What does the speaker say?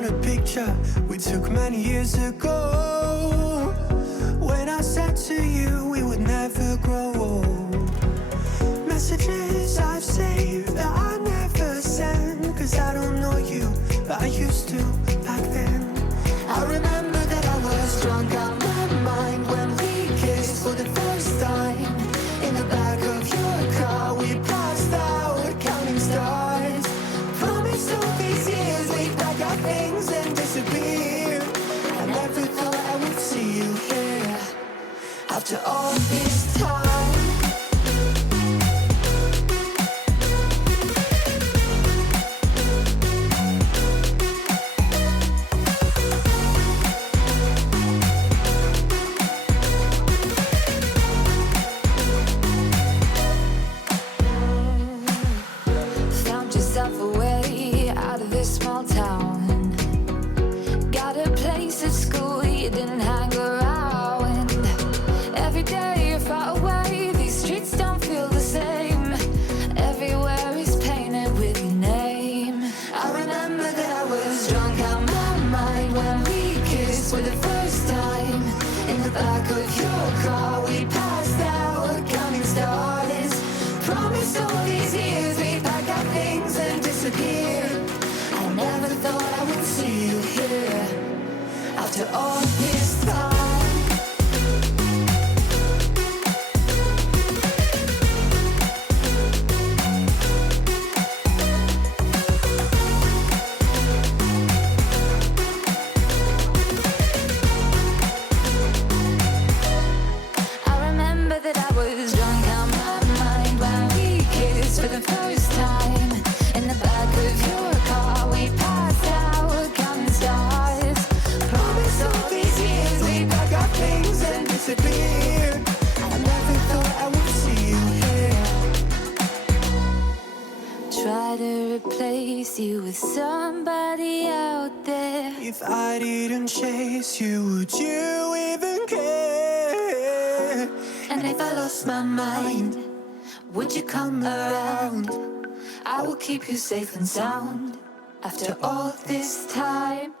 on a picture we took many years ago. When I said to you we would never grow old. Messages I've saved that I never send, 'cause I don't know you, but I used to back then. I remember that I was drunk out my mind when we kissed for the first time. In the back of your car we passed out counting stars. Promised all these years we'd pack our things and disappear. I never thought I would see you here after all this time. Small town, got a place at school you didn't hang around. Every day you're far away, these streets don't feel the same. Everywhere is painted with your name. I remember that I was drunk out my mind when we kissed for the first time. In the back of your car we passed out counting stars. Promised all these years we'd pack our things and disappear. Never thought I would see you here after all this time. I remember that I was drunk out my mind when we kissed for the first time. In the back of your car we passed out counting stars. Promised all these years we'd pack our things and disappear. I never thought I would see you here. Try to replace you with somebody out there. If I didn't chase you, would you even care? And if I lost my mind, would you come around? I will keep you safe and sound after all this time.